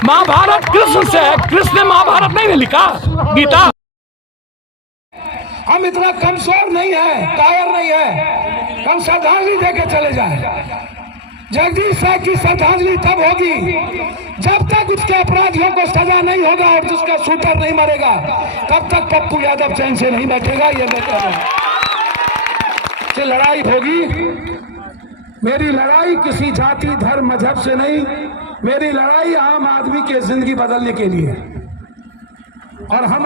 महाभारत कृष्ण से है। कृष्ण ने महाभारत नहीं लिखा, गीता। हम इतना कमजोर नहीं है, कायर नहीं है, हम श्रद्धांजलि देके चले जाए। जगदीश साहब की श्रद्धांजलि तब होगी जब तक उसके अपराधियों को सजा नहीं होगा और जिसका शूटर नहीं मरेगा, तब तक पप्पू यादव चैन से नहीं बैठेगा। ये लड़ाई होगी। मेरी लड़ाई किसी जाति धर्म मजहब से नहीं, मेरी लड़ाई आम आदमी की जिंदगी बदलने के लिए। और हम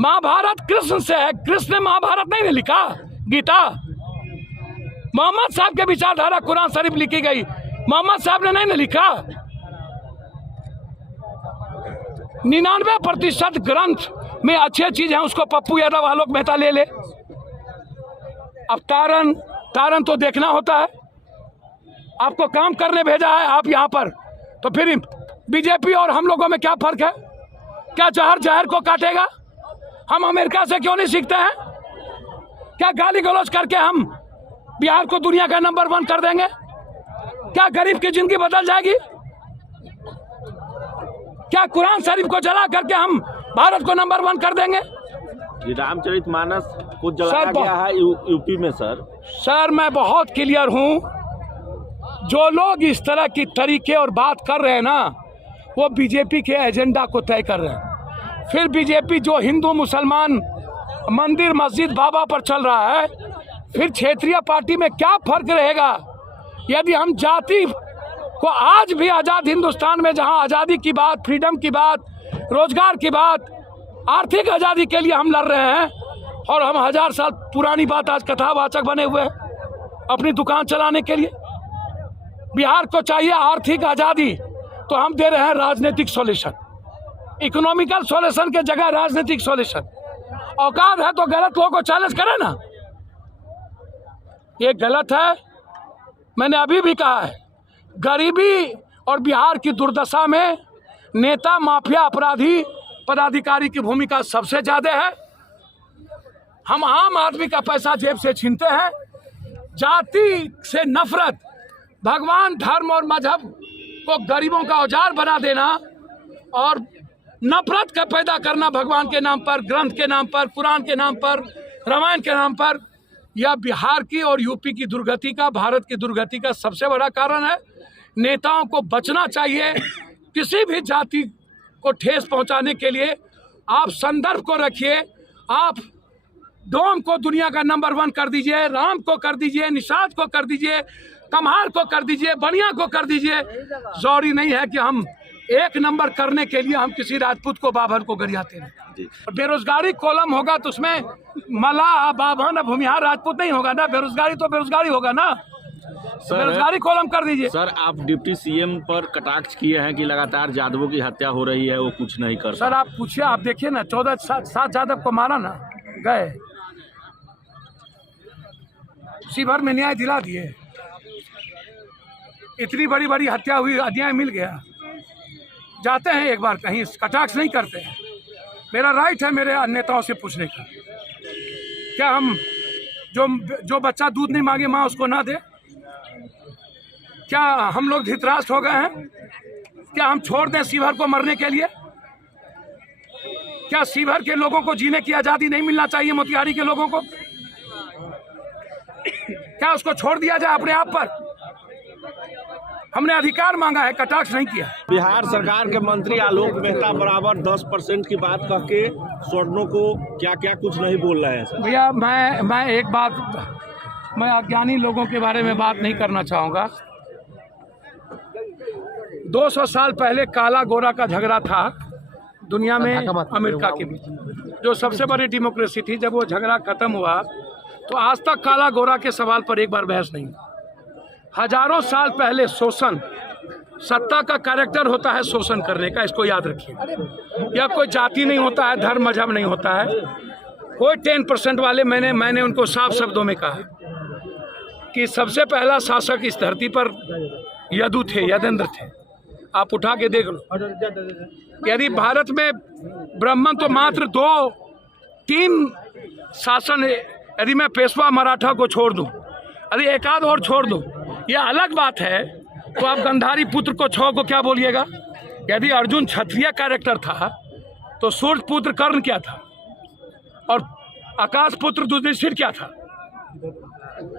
महाभारत कृष्ण से है। कृष्ण ने महाभारत नहीं लिखा, गीता। मोहम्मद साहब के विचारधारा कुरान शरीफ लिखी गई, मोहम्मद साहब ने नहीं लिखा। 99% ग्रंथ में अच्छी चीज है, उसको पप्पू यादव आलोक मेहता ले ले। अब तारन तो देखना होता है। आपको काम करने भेजा है आप यहाँ पर, तो फिर बीजेपी और हम लोगों में क्या फर्क है? क्या जहर को काटेगा? हम अमेरिका से क्यों नहीं सीखते हैं? क्या गाली गलौज करके हम बिहार को दुनिया का नंबर 1 कर देंगे? क्या गरीब की जिंदगी बदल जाएगी? क्या कुरान शरीफ को जला करके हम भारत को नंबर 1 कर देंगे? रामचरितमानस को जलाया गया है यूपी में। सर मैं बहुत क्लियर हूं। जो लोग इस तरह की तरीके और बात कर रहे हैं ना, वो बीजेपी के एजेंडा को तय कर रहे हैं। फिर बीजेपी जो हिंदू मुसलमान मंदिर मस्जिद बाबा पर चल रहा है, फिर क्षेत्रीय पार्टी में क्या फर्क रहेगा? यदि हम जाति को आज भी आज़ाद हिंदुस्तान में, जहां आज़ादी की बात, फ्रीडम की बात, रोजगार की बात, आर्थिक आज़ादी के लिए हम लड़ रहे हैं, और हम 1000 साल पुरानी बात आज कथावाचक बने हुए हैं अपनी दुकान चलाने के लिए। बिहार को चाहिए आर्थिक आज़ादी, तो हम दे रहे हैं राजनीतिक सॉल्यूशन। इकोनॉमिकल सॉल्यूशन के जगह राजनीतिक सॉल्यूशन। औकात है तो गलत लोगों को चैलेंज करें ना। ये गलत है। मैंने अभी भी कहा है, गरीबी और बिहार की दुर्दशा में नेता माफिया अपराधी पदाधिकारी की भूमिका सबसे ज्यादा है। हम आम आदमी का पैसा जेब से छीनते हैं। जाति से नफरत, भगवान धर्म और मजहब को गरीबों का औजार बना देना और नफरत का पैदा करना भगवान के नाम पर, ग्रंथ के नाम पर, कुरान के नाम पर, रामायण के नाम पर, यह बिहार की और यूपी की दुर्गति का, भारत की दुर्गति का सबसे बड़ा कारण है। नेताओं को बचना चाहिए। किसी भी जाति को ठेस पहुंचाने के लिए आप संदर्भ को रखिए। आप डोम को दुनिया का नंबर 1 कर दीजिए, राम को कर दीजिए, निषाद को कर दीजिए, कम्हार को कर दीजिए, बनिया को कर दीजिए। जरूरी नहीं है कि हम 1 नंबर करने के लिए हम किसी राजपूत को बाभन को गरियाते हैं। बेरोजगारी कॉलम होगा तो उसमें मल्लाह, बाभन, भूमिहार, राजपूत नहीं होगा ना। बेरोजगारी तो बेरोजगारी होगा ना। बेरोजगारी कॉलम कर दीजिए। सर, आप डिप्टी सीएम पर कटाक्ष किए हैं कि लगातार यादवों की हत्या हो रही है, वो कुछ नहीं कर। सर आप पूछिए, आप देखिए ना, 14-7 यादव को मारा ना, गए शिवहर में न्याय दिला दिए। इतनी बड़ी बड़ी हत्या हुई, न्याय मिल गया। जाते हैं एक बार कहीं, कटाक्ष नहीं करते हैं। मेरा राइट है मेरे नेताओं से पूछने का। क्या हम जो बच्चा दूध नहीं मांगे माँ उसको ना दे? क्या हम लोग धृतराष्ट्र हो गए हैं? क्या हम छोड़ दें शिवहर को मरने के लिए? क्या शिवहर के लोगों को जीने की आज़ादी नहीं मिलना चाहिए? मोतिहारी के लोगों को क्या उसको छोड़ दिया जाए अपने आप पर? हमने अधिकार मांगा है, कटाक्ष नहीं किया। बिहार सरकार के मंत्री आलोक मेहता बराबर 10% की बात कह के स्वर्णों को क्या क्या कुछ नहीं बोल रहे हैं। भैया मैं एक बात, मैं अज्ञानी लोगों के बारे में बात नहीं करना चाहूँगा। 200 साल पहले काला गोरा का झगड़ा था दुनिया में अमेरिका के बीच, जो सबसे बड़ी डेमोक्रेसी थी। जब वो झगड़ा खत्म हुआ तो आज तक काला गोरा के सवाल पर एक बार बहस नहीं। हजारों साल पहले शोषण, सत्ता का कैरेक्टर होता है शोषण करने का, इसको याद रखिए। यह कोई जाति नहीं होता है, धर्म मजहब नहीं होता है। कोई 10% वाले, मैंने उनको साफ शब्दों में कहा कि सबसे पहला शासक इस धरती पर यदु थे, यदेंद्र थे। आप उठा के देख लो। यदि भारत में ब्राह्मण तो मात्र 2-3 शासन, यदि मैं पेशवा मराठा को छोड़ दूं, अरे एक आध और छोड़ दो, ये अलग बात है। तो आप गंधारी पुत्र को 6 को क्या बोलिएगा? यदि अर्जुन क्षत्रिय कैरेक्टर था तो सूर्य पुत्र कर्ण क्या था और आकाश पुत्र युधिष्ठिर क्या था?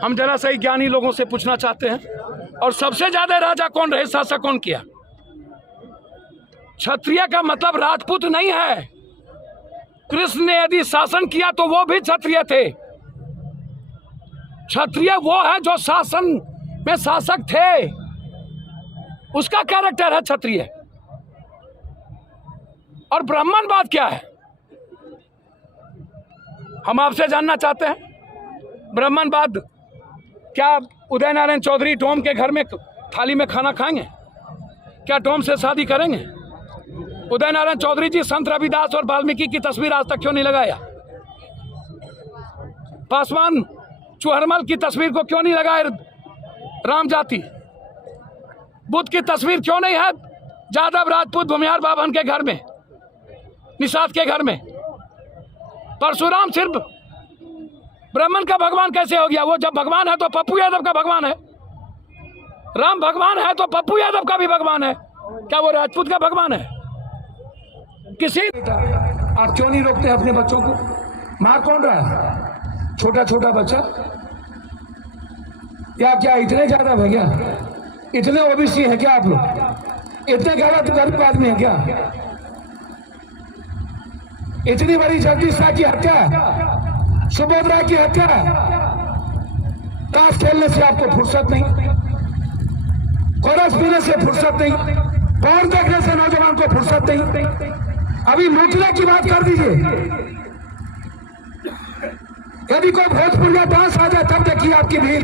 हम जरा सही ज्ञानी लोगों से पूछना चाहते हैं। और सबसे ज्यादा राजा कौन रहे, शासक कौन किया? क्षत्रिय का मतलब राजपूत नहीं है। कृष्ण ने यदि शासन किया तो वो भी क्षत्रिय थे। क्षत्रिय वो है जो शासन में शासक थे, उसका कैरेक्टर है क्षत्रिय। और ब्राह्मणवाद क्या है, हम आपसे जानना चाहते हैं। ब्राह्मणवाद क्या उदय नारायण चौधरी डोम के घर में थाली में खाना खाएंगे? क्या डोम से शादी करेंगे? उदय नारायण चौधरी जी संत रविदास और वाल्मीकि की तस्वीर आज तक क्यों नहीं लगाया? पासवान चुहरमल की तस्वीर को क्यों नहीं लगाए? राम जाति बुद्ध की तस्वीर क्यों नहीं है जादव राजपूत भूमिहार बाभन के घर में, निषाद के घर में? परशुराम सिर्फ ब्राह्मण का भगवान कैसे हो गया? वो जब भगवान है तो पप्पू यादव का भगवान है। राम भगवान है तो पप्पू यादव का भी भगवान है। क्या वो राजपूत का भगवान है? किसी आप क्यों नहीं रोकते अपने बच्चों को? मार कौन रहा है? छोटा छोटा बच्चा। क्या इतने ज्यादा भैया, इतने ओबीसी है क्या आप लोग? इतने गरीब आदमी है क्या? इतनी बड़ी जगदीश शाह की हत्या, सुभद्रा की हत्या, ताश खेलने से आपको फुर्सत नहीं, कोरस पीने से फुर्सत नहीं, पौर देखने से नौजवान को फुर्सत नहीं। अभी लूटने की बात कर दीजिए। यदि कोई भोजपुरिया डांस आ जाए तब देखिए आपकी भीड़।